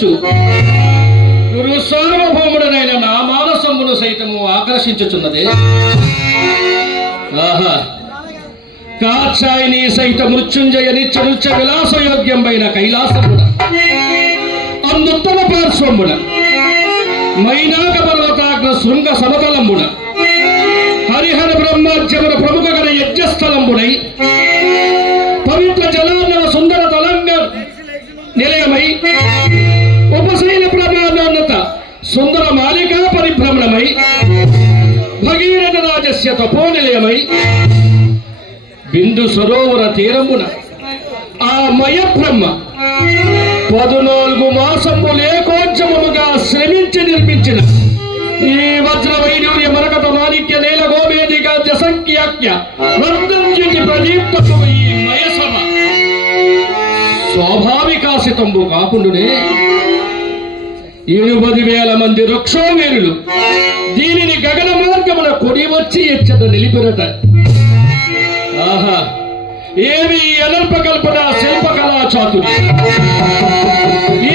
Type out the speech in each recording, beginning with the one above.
ప్రకృతి గురు సార్వభౌముడనైన నా మానసమును సైతము ఆకర్షించుచున్నదే. ఆహా. కాక్షాయిని సహిత మృత్యుంజయ నిత్య నృత్య విలాసయోగ్యంబైన కైలాసముడ. అందుత్తమ పార్శ్వముడ మైనాక పర్వతాగ్ర శృంగ సమతలంబుడ. హరిహర బ్రహ్మాజ్యమున ప్రముఖ గణ యజ్ఞస్థలంబుడై భగీరథ తపోనిలయమై బిందు సరోవర తీరమున. ఆ మయబ్రహ్మ పదునాలుగు మాసము లేకోద్యమముగా శ్రమించి నిర్మించిన ఈ వజ్ర వైడూర్య మరకత మాణిక్య నేల గోమేదిక జసంఖ్యాక్య వర్ధంజుతి ప్రదీప్తము ఈ మయసభ స్వాభావికాసితంబు కాకుండానే ఎనిమిది వేల మంది వృక్షోవీరులు దీనిని గగన మార్గమున కొడి వచ్చి ఎచ్చట నిలిపిరట ఆహా ఏమి అనల్ప కల్పన శిల్పకళా చాతురి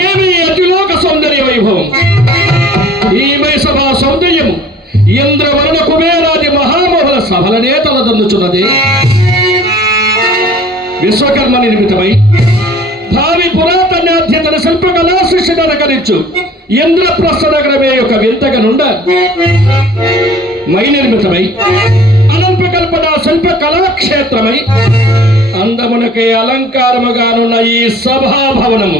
ఏమి అతిలోక సౌందర్య వైభవం. ఈ మైసభా సౌందర్యము ఇంద్రవరుణ కుబేరాది మహామహుల సభలనే తలదన్నుచున్నది విశ్వకర్మ నిర్మితమై భావి పురాతనాధ్యతన శిల్పకళా శిక్షణ కలిచు ఇంద్రప్రస్థ నగరమే యొక్క వింతగనుండ మై నిర్మితమై అనంత కల్పన శిల్ప కళాక్షేత్రమై అందమునకే అలంకారముగానున్న ఈ సభాభవనము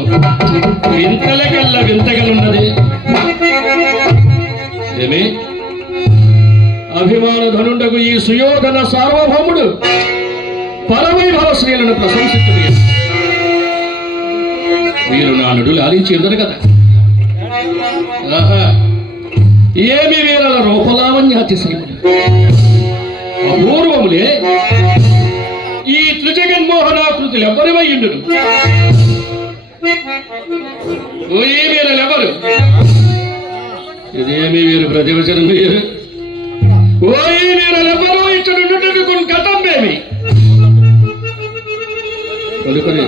వింతలకల్లా వింతగనున్నది ఏమి? అభిమాన ధనుండకు ఈ సుయోధన సార్వభౌముడు పరవైభవ శ్రీలను ప్రశంసించుడు వీరు నానుడు లాలించి ఎదురు కదా. ఏమి వీరల రూపలావణ్యాతిశయములు అపూర్వములే. ఈ త్రిజగన్మోహనాకృతులు ఎవరివయ్యుండు ఓ ఏ వీరలెవరు ఇదేమి వీరు ప్రతివచనం వీరు? ఓ ఈ వీరలెవరు ఇచ్చడు కథంబేమి కొనుకొని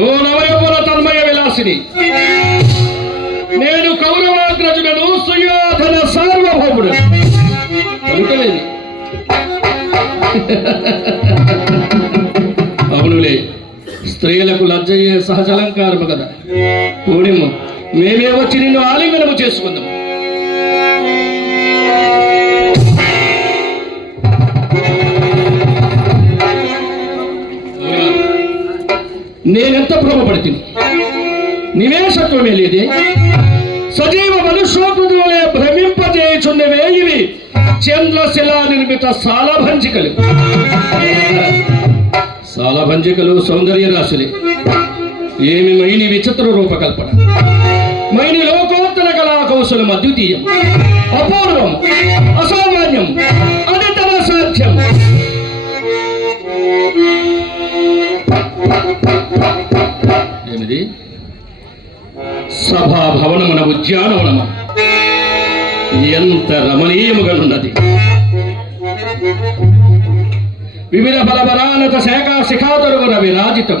ఓ నవయవన తన్మయ విలాసిని. సుయోధన సార్వభౌముడు. పలుకలేని అవునులే స్త్రీలకు లజ్జయ్యే సహజలంకారము కదా. కూడిము మేమే వచ్చి నిన్ను ఆలింగనము చేసుకుందాం. నేనెంత భ్రమపడుతుంది నివేశత్వమే లేదే? చంద్రశిలా నిర్మిత సాలభంజికలు. సాలభంజికలు సౌందర్య రాశులే ఏమి మైని విచిత్ర రూపకల్పన. మైని లోకోత్తర కళా కౌశలం అద్వితీయం. అపూర్వం అసామాన్యం అనితర సాధ్యం. ఏమిది? సభాభవనమున ఉద్యానవనము? ఎంత రమణీయముగా ఉన్నది. వివిధ బలబరాలత శాఖ శిఖాతరువున విరాజితం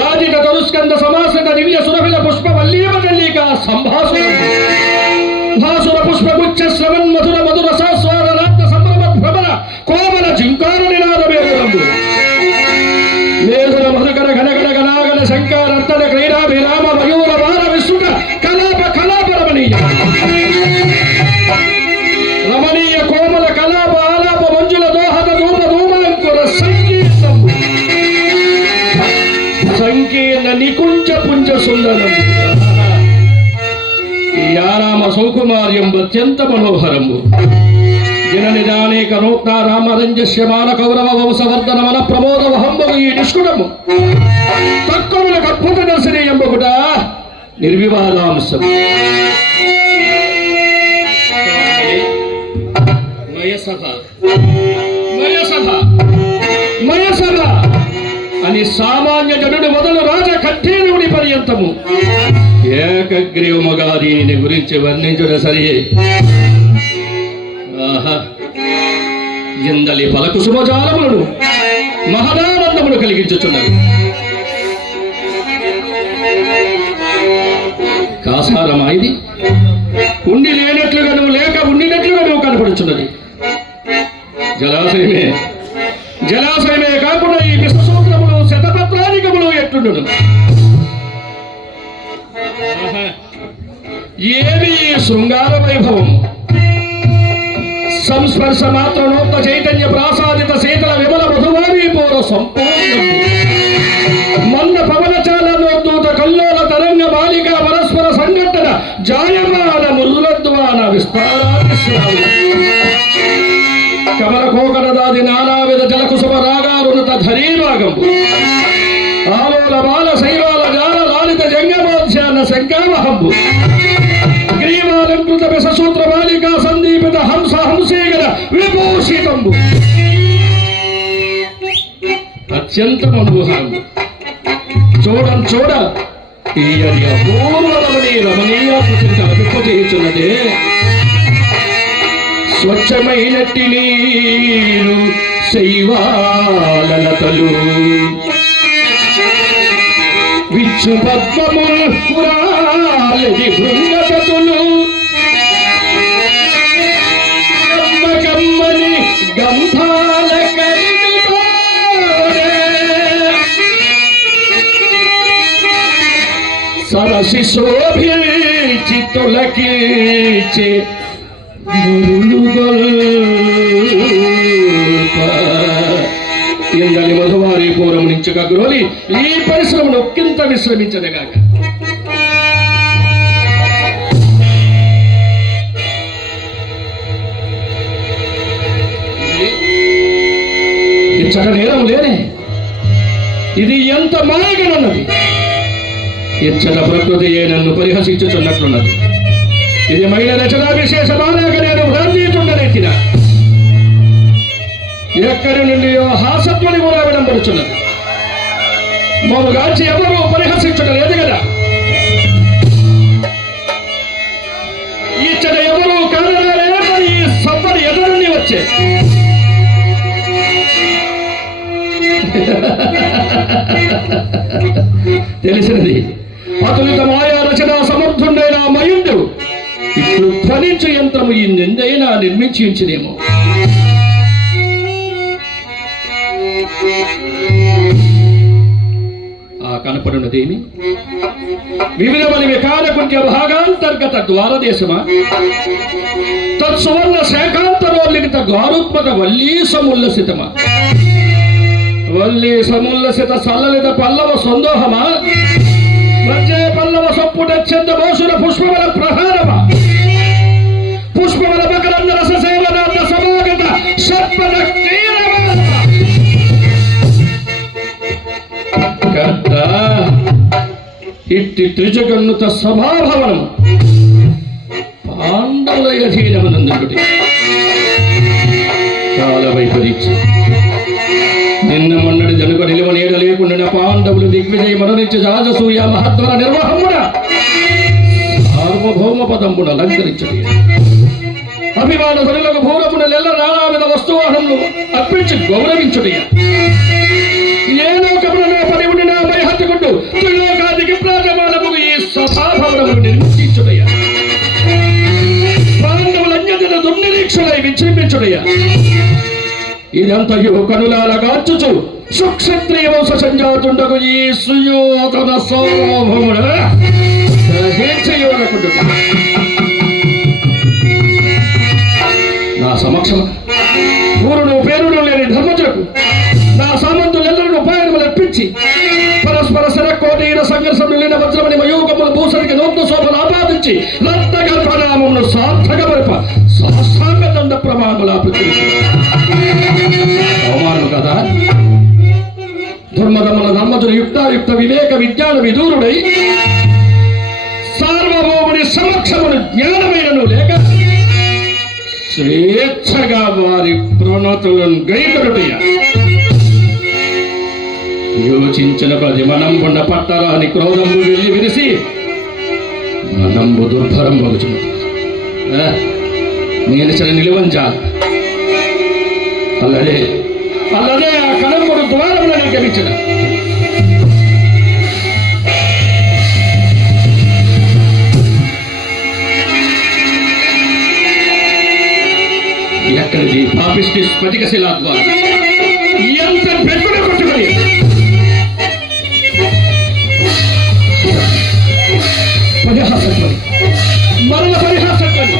రాజిత తరుస్కంద సమాసత దివ్య సురభిల పుష్ప వల్లీమ తల్లిక సంభాసు భాసుర పుష్పగుచ్చ శ్రవన్ మధుర మధుర సాస్వాద నాట్య సంభ్రమ భ్రమణ కోమల జింకార నినాద మేఘలంబు మేధుర మధుకర ఘనగణ గణాగణ శంకర సౌకుమార్యం అత్యంత మనోహరము. జననిదానేక నూత్న రామరంజస్యమాన కౌరవ వంశవర్ధన మన ప్రమోద వహంబగు ఈ నిష్కుడము. తక్కువలకు అద్భుత దర్శని ఎంబగుట నిర్వివాదాంశం మయసభ. మయసభ. మయసభ. అని సామాన్య జనుడు మొదలు సజ్జనుడి పర్యంతము. ఏకగ్రీవముగా గురించి వర్ణించుట సరి ఇందలి పలకు శుభజాలములను మహదానందమును కలిగించుచున్నవి. కాసారమా ఇది? ఉండి లేనట్లుగా నువ్వు లేక ఉండినట్లుగా నువ్వు కనపడుచున్నది. జలాశయమే. స్పర్శ మాత్రనోక్త చైతన్య ప్రాసాదిత శీతల విమల మధువారి పూర సంపూర్ణ. మంద పవనచాలనోద్దూత కల్లోల తరంగ బాలిక పరస్పర సంఘటన జాయమాన మురులద్వాన విస్తారాది శ్రావ్య. కమల కోకరదాది నానావిధ జలకుసుమ రాగారుణత ధరీభాగం. ఆలోల బాల శైవాల జాల లాలిత జంగమోధ్యాన శంకామహంబు గ్రీవాలంకృత విససూత్ర బాలికా సందీపిత హంస హంసేగర విభూషితంబు. అత్యంత మనోహరంబు చూడం. చూడ తీయని అపూర్వ రమణీ రమణీయాకృతిని తలపింపజేయుచున్నదే స్వచ్ఛమైనట్టి నీరు శైవాలతలు విచ్చు పద్మములు పురాలది సరసి శోభించి తొలకించి ఇందని మధువారి పూర్వం నుంచి గగ్రోలి ఈ పరిశ్రమను ఒక్కింత విశ్రమించదగాక. ఎంత మాయగనున్నది ఇచ్చట ప్రకృతియే నన్ను పరిహసించుచున్నట్లున్నది. ఇది మహిళ రచనా విశేషమానాక నేను భ్రాంతియుతుండనెత్తిన ఎక్కడి నుండి హాసత్వని కూడా విడంబడుచున్నది మమ్ము గాంచి ఎవరు పరిహసించడం లేదు కదా. ఇచ్చట ఎవరు కారణాలేమో ఈ సవ్వడి ఎదురు వచ్చే. తెలిసినది. అతులిత మాయా రచన సమర్థుండైన మయుండు ఇప్పుడు ధ్వనించు యంత్రము ఈ నిందైనా నిర్మించి ఉంచినేమో ఆ కనపడినదేమి వివిధ బలి వికారకుంఠ భాగాంతర్గత ద్వారదేశమా? తత్సువర్ణ శాఖాంతరోల్లిఖిత గారుత్మక వల్లీ ಒಲ್ಲಿ ಸಮುಲ್ಲಸಿತ ಸಲ್ಲಲಿದ ಪಲ್ಲವ ಸಂದೋಹಮ. ಪ್ರಜೆ ಪಲ್ಲವ ಸೊಪ್ಪುಟ ಚಂದ ಮೋಸುರ ಪುಷ್ಪವಲ ಪ್ರಹಾರವ ಪುಷ್ಪವಲ ಮಕರಂದ ರಸ ಸೇವನಾದ ಸಮಾಗತ ಸರ್ಪದ ಕಟ್ಟ ಇಟ್ಟಿ ತ್ರಿಜಗನ್ನು ತ ಸಭಾಭವನಂ. దిగ్విజయ రాజసూయ మహత్వ నిర్వహమున సార్వభౌమ పదంబున అలంకరించడి. అభిమాన ధనులకు భూరమున నెల నానావిధ వస్తువాహనలు అర్పించి గౌరవించుడి. ఏ లోకమున నా పని ఉండి నా పై హత్తుకుంటూ త్రిలోకాదికి ప్రాజమానము ఈ సభాభవనమును నిర్మించుడయ్యా పాండవులన్యదిన అన్యతన దుర్నిరీక్షలై విజృంభించుడయ్యా ఇదంతయు కనులాలగార్చుచు సుక్షత్రియ వంశ సంజాతుండకు ఈ సుయోధన సార్వభౌముడ నా సమక్షం ఊరును పేరును లేని ధర్మజకు నా సామంతులెల్లరూ ఉపాయములు అర్పించి పరస్పర శరకోటీర సంఘర్షం నిలిన వజ్రమణి మయూకములు భూసరికి నూతన శోభను ఆపాదించి ధర్మజుడు యుక్తాయుక్త వివేక విజ్ఞాన విదూరుడై సార్వభౌముని సమక్షమును జ్ఞానమైనను లేక స్వేచ్ఛగా వారి ప్రణతులను గైకరుడయ్య యోచించిన పది మనంబుండ పట్టరాని క్రోధము వెళ్ళి విరిసి మనంబు దుర్భరం పలుచును నేను చిన్న నిలువంచాలి అల్లదే అల్లదే ఆ కణముడు ద్వారమున నిర్గమించిన స్ఫటిక శిలాద్వారం ఎంత పెట్టుకుని కొట్టుకుని పరిహాసత్వం మరణ పరిహాసత్వం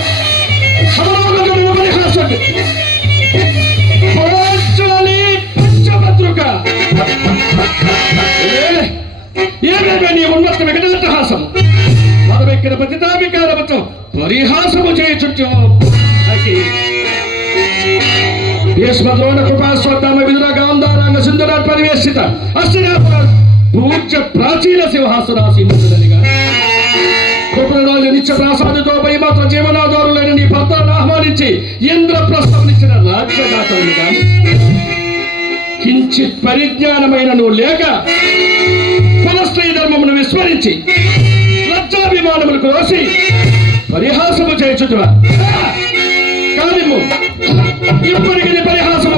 సమాగతుడు పరిహాసత్వం పోచాలి పంచభద్రుక ఏమేమే నీ ఉన్నత వికటాట్టహాసం మదవెక్కిన ప్రతితాపికారమతో పరిహాసము చేయుచుంటూ భీష్మద్రోణ కృపాస్వత్తామ విదుర గాంధారాంగ సుందరాట్ పరివేశిత అష్టినాపుర పూజ్య ప్రాచీన సింహాసనాసీనుడనిగా గోపురరాజు నిత్య ప్రాసాదితో పై మాత్ర జీవనాధారులైన నీ భర్తను ఆహ్వానించి ఇంద్ర ప్రస్తావించిన రాజ్యదాతలుగా. కించిత్ పరిజ్ఞానమైన నువ్వు లేక కులస్త్రీ ధర్మమును విస్మరించి లజ్జాభిమానములకు రోసి పరిహాసము చేయుచుతువా కానీ ఇప్పటికి నీ పరిహాసము మాత్రమే కాలా